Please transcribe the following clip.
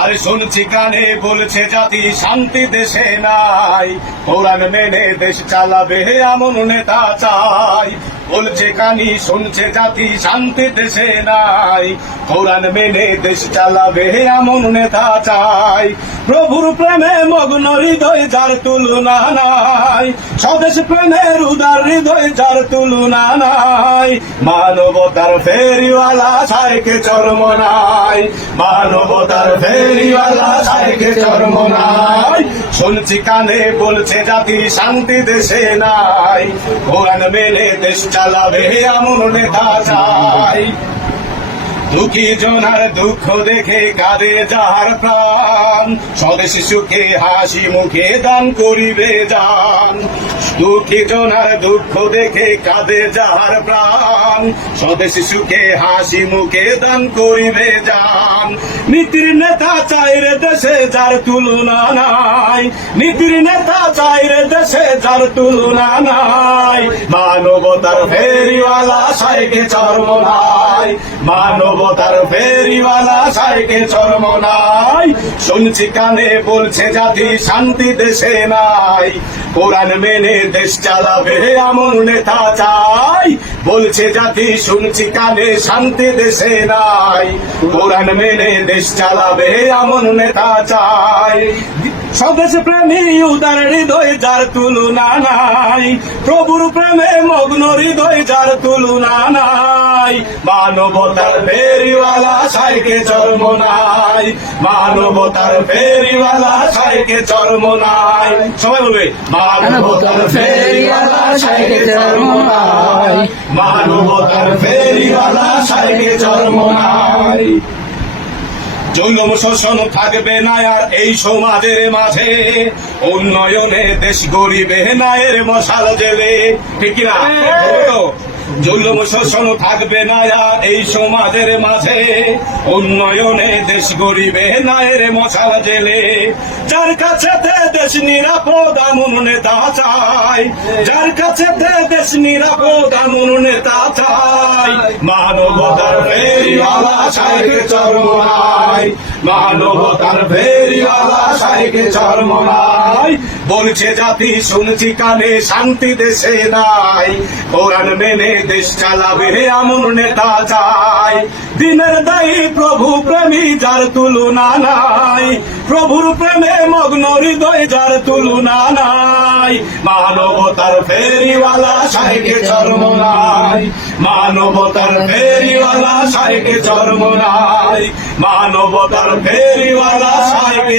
আরে শুনছি কানে বলছে জাতি, শান্তি দেশে নাই। কোরআন মেনে দেশ চালাবে, এমন নেতা চাই। বলছে কানি শুনছে জাতি, শান্তি দেশে নাই। কোরআন মেনে দেশ চালাবে এমন নেতা চাই। প্রভুর প্রেমে মগ্ন হৃদয় যার তুলনা নাই। স্বদেশ প্রেমের উদার হৃদয় যার তুলনা নাই। মানবতার ফেরিওয়ালা সাইকে চরম নাই। মানবতার ফেরিওয়ালা সাইকে চরম নাই। শুনছি কানে বলছে জাতি, শান্তি দেশে নাই। কোরআন মেনে দেশ চালাবে এমন নেতা চাই। দুঃখী জনার দুঃখ দেখে কাঁদে যাহার প্রাণ। স্বদেশ সুখে হাসি মুখে দান করিবে যান দুঃখী জনার দুঃখ দেখে কাঁদে যাহার প্রাণ। স্বদেশ সুখে হাসি মুখে দান করিবে যান নীতির নেতা চাইরে দেশে যার তুলনা নাই। নীতির নেতা চাইরে দেশে যার তুলনা নাই। মানবতার ফেরিওয়ালা সাইকে চর্ম নাই। মানবতার ফেরিওয়ালা সাইকে চর্ম নাই। শুনছি কানে বলছে জাতি, শান্তি দেশে নাই। কোরআন মেনে দেশ চালাবে, এমন নেতা চাই। বলছে জাতি, শুনছি কানে, শান্তি দেশে নাই। কোরআন মেনে দেশ চালাবে, এমন নেতা চাই। স্বদেশ প্রেমী উদার হৃদয় যার তুলনা নাই। প্রভুর প্রেমে মগ্ন হৃদয় যার তুলনা নাই। মানবতার ফেরিওয়ালা সাইকে চর্ম নাই। মানবতার ফেরিওয়ালা সাইকে চর্ম নাই। সবাই বলবে, মানবতার ফেরিওয়ালা সাইকে চর্ম নাই। মানবতার ফেরিওয়ালা সাইকে চর্ম নাই। জৈনম শোষণ থাকবে না আর এই সমাজের মাঝে। উন্নয়নে দেশ গরিবে নায়ের মশাল জেলে। ঠিক না জৈনম শোষণ থাকবে না আর এই সমাজের মাঝে। উন্নয়নে দেশ গরিবে নায়ের মশাল জেলে। যার কাছে দেশ নিরাপদ এমন নেতা চাই। যার কাছে দেশ নিরাপদ এমন নেতা চাই। মানবতার ফেরিওয়ালা সাইকে বলছে জাতি শুনছি কানে শান্তি দেশে নাই। কোরআন মেনে দেশ চালাবে এমন নেতা চাই। দিনের দায়ী প্রভু প্রেমী যার তুলনা নাই। প্রভুর প্রেমে মগ্ন হৃদয় যার তুলনা নাই। মানবতার ফেরিওয়ালা সাইকে চর্ম নাই। মানবতার ফেরিওয়ালা সাইকে চর্ম নাই। মানবতার ফেরিওয়ালা সাইকে